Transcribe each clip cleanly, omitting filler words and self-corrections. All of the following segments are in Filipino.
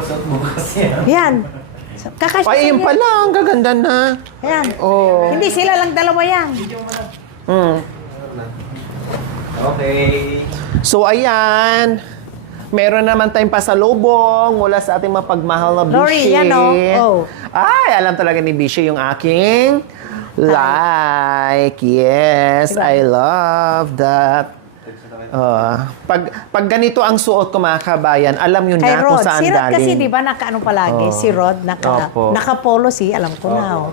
ipasot mo kasi. Yan. Kakasya Ay, yun pala. Ang gaganda na. Yan. Oh. Hindi, sila lang dalawa yan. Okay. So, ayan. Meron naman tayong pasalubong mula sa ating mapagmahal na Lori, Bishi. yan oh. Ay, alam talaga ni Bishi yung aking like. Yes, I love that. Pag ganito ang suot ko, mga kabayan, alam yun Kay na kung Rod. saan Si Rod galing. kasi, di ba, naka-ano palagi? Oh. Si Rod, Opo. naka-polo si, alam ko na. Oh.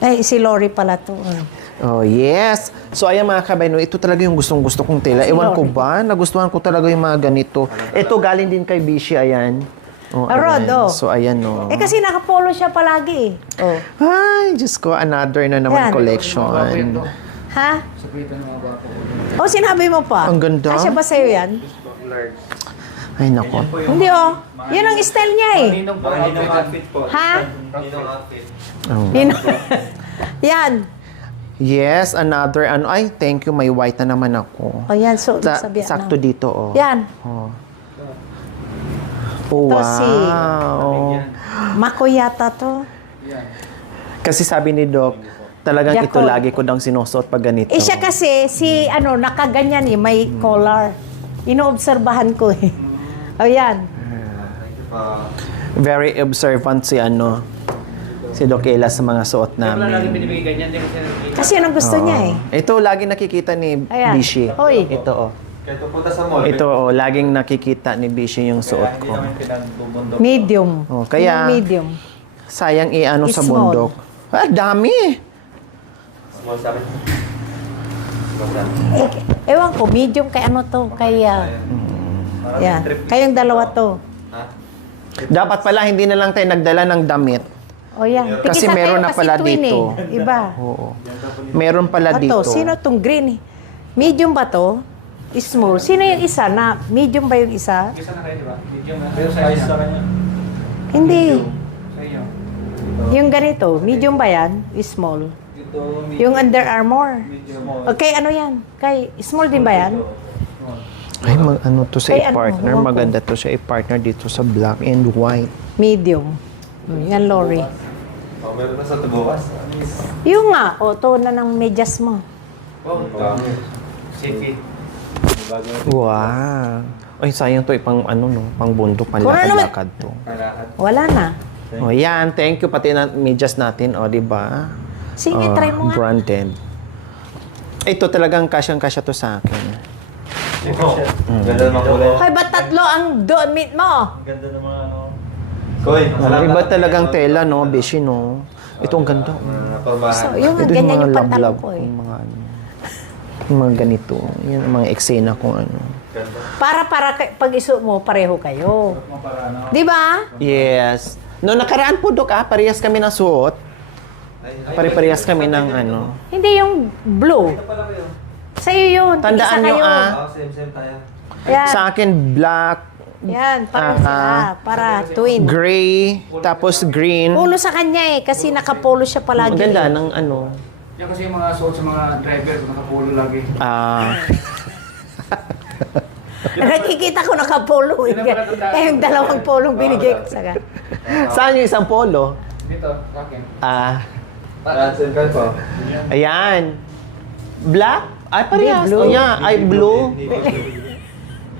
Ay, si Lori pala to. Oh, yes. So, ayan mga kabayan, ito talaga yung gustong-gusto kong tela. Ewan ko ba, nagustuhan ko talaga yung mga ganito. Ito, galing din kay Bishi, ayan. Oh, Rod, ayan. oh. So, ayan, oh. Eh, kasi naka-polo siya palagi. Oh. Ay, Diyos ko, another na naman Yan. collection. Ha? Oh, sinabi mo pa. Ang ganda. Kasya ba sa'yo yan? Ay, nako. Hindi, oh. Yun ang style niya, eh. Ninong outfit po. Ha? Ninong outfit. Yun. Yan. Yes, another, ano, ay, thank you, may white na naman ako. Oh, yan. So, sabi, Sakto dito, oh. Yan. Oh. Oh, Ito wow. si Mako yata to. Kasi sabi ni Doc, talagang ito Jacob. lagi ko daw sinusuot pag ganito. Eh, siya kasi, nakaganyan eh, may collar. Inoobserbahan ko eh. Oh, yan. Very observant si Doc Ella sa mga suot Wala lagi namin. binibigay ganyan din kasi. Kasi yun ang gusto niya eh. Ito, lagi nakikita ni Ayan. Bishi. Hoy. Ito, oh. Kahit pupunta sa mall. Ito, oh, laging nakikita ni Bishi yung suot Hindi ko. namin pinagbubundok. Medium. Oh, kaya- Yung medium. Sayang i-ano sa Small. bundok. Ah, dami. Small sabi. Ewan ko, medium kay ano to, kay, yan. Kayong dalawa to. Dapat pala hindi na lang tayo nagdala ng damit. O yan. Kasi Tigisa meron kayo na kasi pala twin dito. Eh. Iba. Oo. Meron pala Ato, dito. sino tong green eh? Medium ba to? Small. Sino yung isa na? Medium ba yung isa? Isa na kayo, di ba? Medium na. Pero size sa kanya. Hindi. Sa inyo. Yung ganito, medium ba yan? Small. Dito, Yung Under Armour. medium. Okay, ano yan? Kay small din ba yan? Ay, ano to sa Ay, ano, partner. ewan ko. Maganda to sa partner dito sa black and white. Medium. Yan, Lori. Oh, meron na sa tubukas. Yung nga, o, to na ng medyas mo. Oh, dami. Sige. Wow. Ay, sayang to pang pang bundok, pang Kung ano lakad-lakad to. Kalakad. Wala na. O yan, thank you pati na medyas natin, o di ba? Sige, try mo nga. Branded. Ito talagang kasyang-kasya to sa akin. Ganda naman kulay. Hoy, ba't tatlo ang meet mo? Ganda ng mga ano. Koy, Iba talagang tela, no? Bishi, no? Ito ang ganda. So, yung Ito ganyan yung mga pantalon love-love ko eh. yung mga yung mga ganito. Yan ang mga eksena kung ano. Para pag isuot mo, pareho kayo. Di ba? Yes. No, nakaraan po, Dok, parehas kami ng suot. Pare-parehas kami ng ano. Hindi yung blue. Sa'yo yun. Tandaan Isa nyo, kayo. Same tayo. Yan. Sa akin, black, Yan, para sila. Para twin. gray, tapos green. Polo sa kanya eh, kasi nakapolo siya palagi. Ang ganda ng ano. Yan kasi yung mga suot sa mga driver, nakapulo lagi. Nakikita ko nakapolo eh. Eh, yung dalawang polong binigay ko sa kanya. Saan yung isang polo? Dito, sa akin. Same kayo po. Ayan. Black? Ay, parehas. Blue. Oh, yeah. Ay, blue.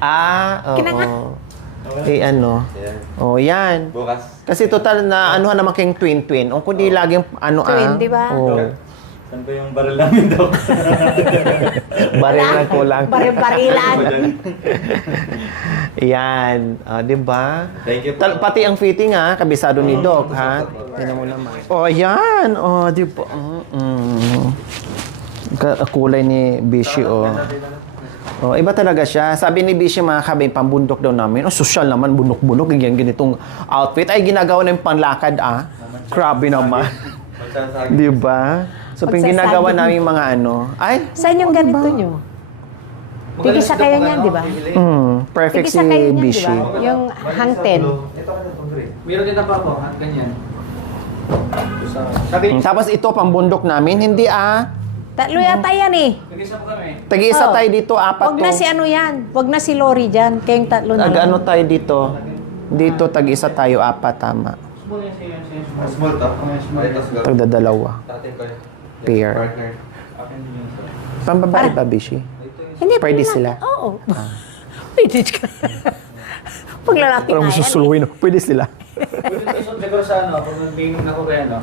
Oo. Kinanga. Eh, ano. Oh, yan. Bukas. Kasi total na ano naman kayong twin-twin. O kundi laging ano Twin, di ba? Oh. Saan ba yung baril namin, Dok? Baril lang ko lang. Barilan. Yan. Di ba? Thank you po. Pati ang fitting kabisado ni Doc, ha? Tingnan mo naman. Oh, yan. Oh, di ba? Kulay ni Bishi, oh. Oh, iba talaga siya. Sabi ni Bishi, mga kabay, pambundok daw namin. Oh, social naman, bunok-bunok. Ganitong outfit. Ay, ginagawa na yung panlakad, Grabe naman. Di ba? So, pag ginagawa namin mga ano. Ay, Saan yung ganito nyo? Tigisa kayo niyan, di ba? perfect si Tigisa kayo niyan, di Bishi. ba? Yung hangten. Meron din na pa ako, at ganyan. Tapos ito, pambundok namin. Hindi, Tatlo yata yan eh. Nag-isa po kami. Tag-isa Oh. tayo dito, apat Wag na si ano yan. Wag na si Lori dyan. Kayong tatlo na lang. Nag-ano tayo dito? Dito, tag-isa tayo, apat, tama. Small yan siya. Small to? Ay, tas go. Tagdadalawa. Tatay ko yun. Pair. Partner. Akin din yun, sir. Pambabae ba, Bishi? Hindi, Pwede pala- sila? Oo. Pwede ka. Pag lalaki Parang nga yan. susuluin. Pwede sila. Pwede isuot siguro sa ano, pag nagbining ako kaya ano.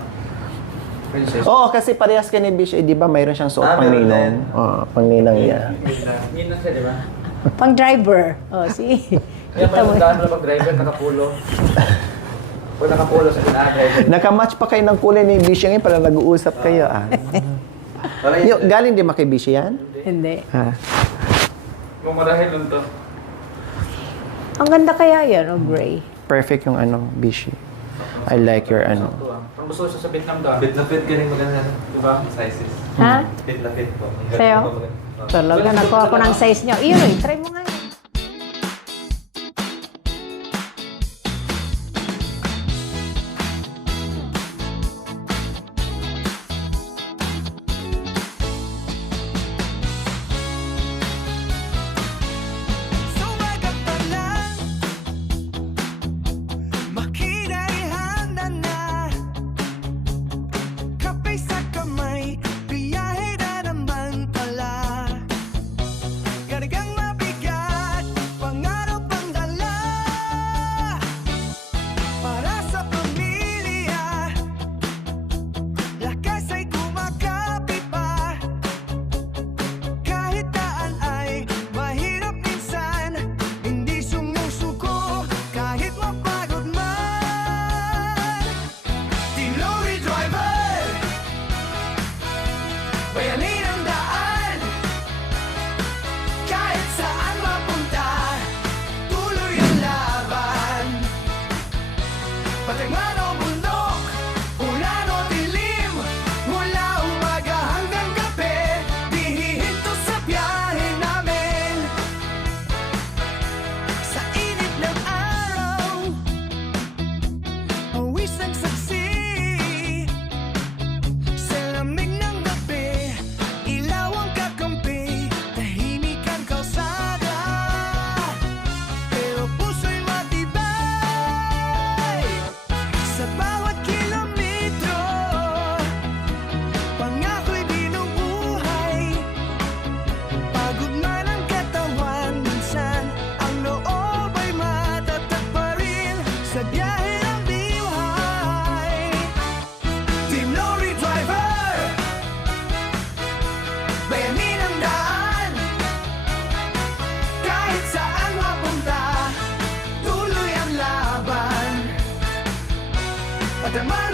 Princess. Oo, kasi parehas ka ni Bishi. Di ba, mayroon siyang suot pang meron ninong. din. Oo, pang ninang niya. Yun lang siya, di ba? Pang driver. O, si. Kaya Kita mo. pag daan mo pag driver, nakapulo. Pag nakapulo sa driver. Nakamatch pa kayo ng kulay ni Bishi ngayon para nag-uusap kayo, ah. Parang Yung, galing di kay Bishi yan? Hindi. Ha? Mumurahil lang to. Ang ganda kaya yan, o gray. Perfect yung ano, Bishi. I like your ano. Sakto ah. Pang gusto sa Vietnam to ah. fit na fit galing maganda. Diba? Sizes. Ha? Fit na fit po. Ang Sa'yo? galing po maganda. Talaga, nakuha ko ng size nyo. Iyon, try mo nga yan. Sumagat pa lang, makina'y handa na. Kape sa kamay, biyahe na naman pala. Ganagang mabigat, pangarap ang dala. Para sa pamilya, lakas ay kumakapit pa. Kahit daan ay mahirap minsan, hindi sumusuko kahit mapagod man. Team Lorry Driver, bayanin ang daan. Kahit saan mapunta, tuloy ang laban. Patingman o bundok, ulan o dilim, mula umaga hanggang gabi, di hihinto sa biyahe namin. Sa init ng araw, pawis ang saksi. Sa lamig ng gabi, ilaw ang kakampi, tahimik ang kalsada, pero puso'y matibay. Sa bawat kilometro, pangako'y binubuhay. Pagod man ang katawan, minsan ang loob ay matatag pa rin sa biyahe ng buhay. Team Lorry Driver, bayanin ang daan. Kahit saan mapunta, tuloy ang laban. Pataman